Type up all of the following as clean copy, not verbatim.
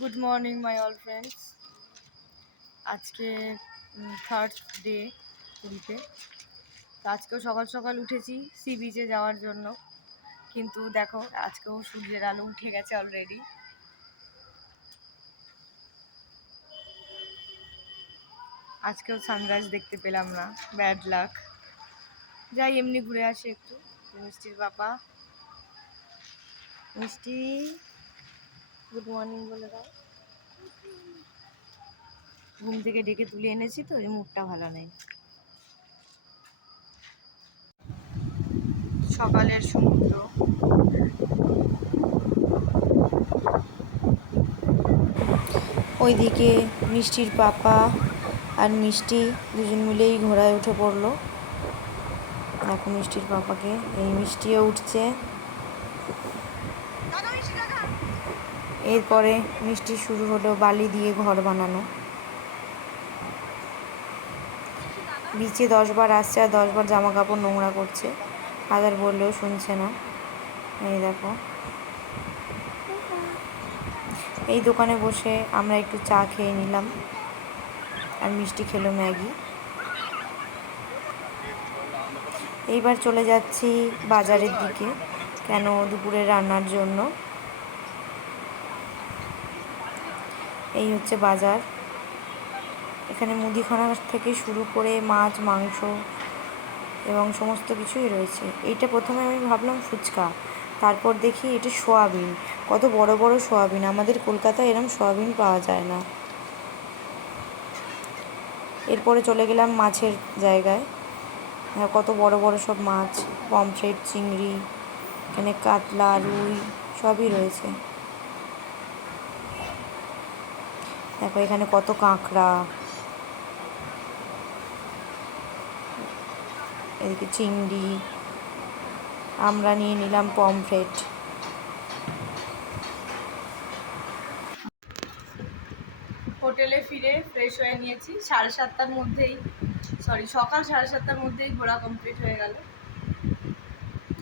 Good morning my all friends. আজকে third day পুরীতে। তো আজকেও সকাল সকাল উঠেছি সি বিচে যাওয়ার জন্য, কিন্তু দেখো আজকেও সূর্যের আলো উঠে গেছে অলরেডি। আজকেও সানরাইজ দেখতে পেলাম না, ব্যাড লাক। যাই এমনি ঘুরে আসি একটু। মিষ্টির বাবা, মিষ্টি গুড মর্নিং বলে দাও। ঘুম থেকে ডেকে তুলে এনেছি তো, এই মুখটা ভালো নেই। সকালের সমুদ্র, ওইদিকে মিষ্টির পাপা আর মিষ্টি দুজন মিলেই ঘোড়ায় উঠে পড়লো। দেখো মিষ্টির পাপাকে, এই মিষ্টিও উঠছে। এরপরে মিষ্টি শুরু হলো বালি দিয়ে ঘর বানানো। বিচে 10 বার আসছে আর 10 বার জামা কাপড় নোংরা করছে, হাজার বললেও শুনছে না। এই দেখো, এই দোকানে বসে আমরা একটু চা খেয়ে নিলাম আর মিষ্টি খেলো ম্যাগি। এইবার চলে যাচ্ছি বাজারের দিকে, কেন দুপুরে রান্নার জন্য। এই হচ্ছে বাজার। এখানে মুদিখানা থেকে শুরু করে মাছ, মাংস এবং সমস্ত কিছুই রয়েছে। এইটা প্রথমে আমি ভাবলাম ফুচকা, তারপর দেখি এটা সোয়াবিন। কত বড় বড় সোয়াবিন, আমাদের কলকাতায় এরকম সোয়াবিন পাওয়া যায় না। এরপরে চলে গেলাম মাছের জায়গায়। কত বড় বড় সব মাছ, পমফ্রেট, চিংড়ি, এখানে কাতলা, রুই সবই রয়েছে। দেখো এখানে কত কাঁকড়া, এদিকে চিংড়ি। আমরা নিয়ে নিলাম পমফ্রেট। হোটেলে ফিরে ফ্রেশ হয়ে নিয়েছি 7:30টার মধ্যেই, সকাল 7:30টার মধ্যেই ঘোরা কমপ্লিট হয়ে গেল।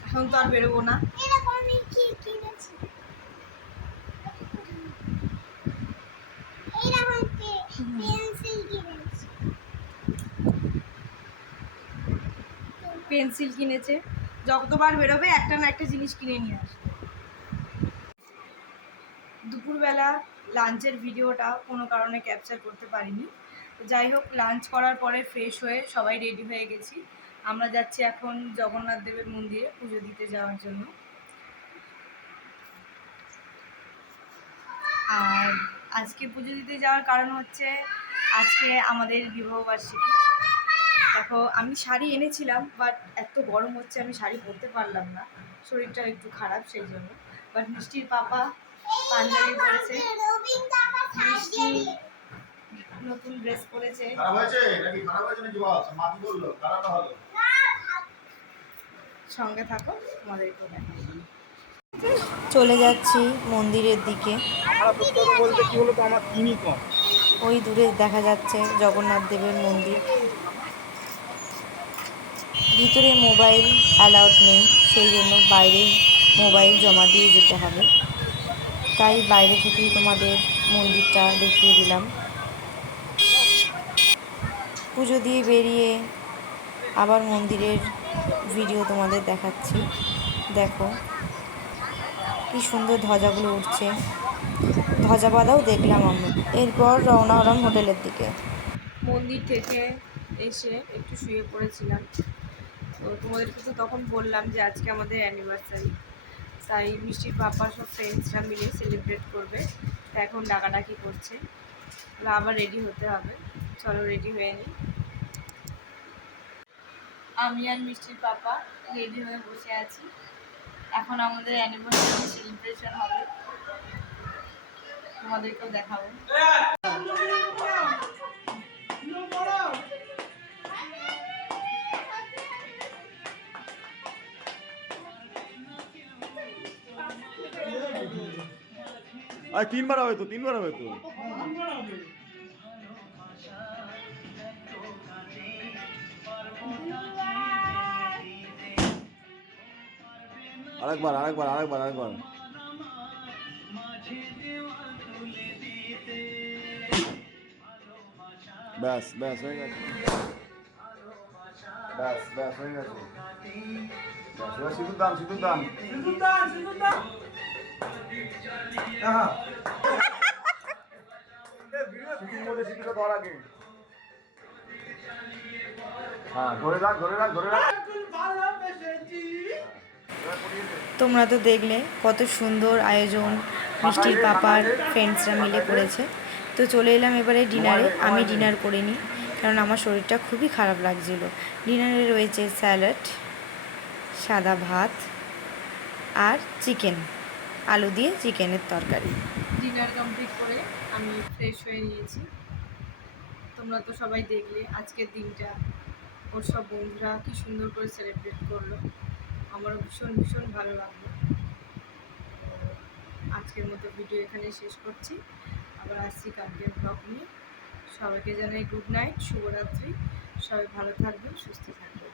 এখন তো আর বেরোবো না। পেন্সিল কিনেছে, যতবার বেরোবে একটা না একটা জিনিস কিনে নিয়ে আসবে। দুপুরবেলা লাঞ্চের ভিডিওটা কোনো কারণে ক্যাপচার করতে পারিনি। যাই হোক, লাঞ্চ করার পরে ফ্রেশ হয়ে সবাই রেডি হয়ে গেছি। আমরা যাচ্ছি এখন জগন্নাথ দেবের মন্দিরে পুজো দিতে যাওয়ার জন্য। আর আজকে পুজো দিতে যাওয়ার কারণ হচ্ছে আজকে আমাদের বিবাহবার্ষিকী। দেখো আমি শাড়ি এনেছিলাম, বাট এত গরম হচ্ছে আমি শাড়ি পরতে পারলাম না, শরীরটা একটু খারাপ সেই জন্য। বাট মিষ্টির পাপা পাঞ্জাবি পরেছে, মিষ্টি নতুন ড্রেস পরেছে। সঙ্গে থাকো, তোমাদের একটু দেখাবো। চলে যাচ্ছি মন্দিরের দিকে। ওই দূরে দেখা যাচ্ছে জগন্নাথ দেবের মন্দির। ভিতরে মোবাইল অ্যালাউড নেই, সেই জন্য বাইরেই মোবাইল জমা দিয়ে যেতে হবে। তাই বাইরে থেকেই তোমাদের মন্দিরটা দেখিয়ে দিলাম। পুজো দিয়ে বেরিয়ে আবার মন্দিরের ভিডিও তোমাদের দেখাচ্ছি। দেখো কি সুন্দর ধ্বজাগুলো উঠছে, ধ্বজা বাঁধাও দেখলাম আমরা। এরপর রওনা হলাম হোটেলের দিকে। মন্দির থেকে এসে একটু শুয়ে পড়েছিলাম। তো তোমাদেরকে তো তখন বললাম যে আজকে আমাদের অ্যানিভার্সারি, তাই মিষ্টির পাপা সব ফ্রেন্ডসরা মিলে সেলিব্রেট করবে। তা এখন ডাকাডাকি করছে, আবার রেডি হতে হবে। চলো রেডি হয়ে নিই। আমি আর মিষ্টির পাপা রেডি হয়ে বসে আছি। এখন আমাদের অ্যানিভার্সারি সেলিব্রেশন হবে, তোমাদেরকেও দেখাবো। আর 3 বার হবে তো, 3 বার হবে তো। আরেকবার। ব্যাস ব্যাস হয়ে গেছে, ব্যাস ব্যাস হয়ে গেছে, ব্যাস এবার সিঁদুর দান, সিঁদুর দান, সিঁদুর মধ্যে সিঁদুরটা দেওয়ার আগে, হ্যাঁ ধরে রাখ ধরে রাখ ধরে রাখ। তোমরা তো দেখলে কত সুন্দর আয়োজন মিষ্টির পাপার ফ্রেন্ডসরা মিলে করেছে। তো চলে এলাম এবারে ডিনারে। আমি ডিনার করিনি কারণ আমার শরীরটা খুবই খারাপ লাগছিল। ডিনারে রয়েছে স্যালাড, সাদা ভাত আর চিকেন, আলু দিয়ে চিকেনের তরকারি। ডিনার কমপ্লিট করে আমি ফ্রেশ হয়ে নিয়েছি। তোমরা তো সবাই দেখলে আজকের দিনটা ওর সব বন্ধুরা কি সুন্দর করে সেলিব্রেট করলো, আমারও ভীষণ ভীষণ ভালো লাগলো। আজকের মতো ভিডিও এখানে শেষ করছি, আবার আসছি কালকের ব্লগ নিয়ে। সবাইকে জানাই গুড নাইট, শুভরাত্রি। সবাই ভালো থাকবেন, সুস্থ থাকবেন।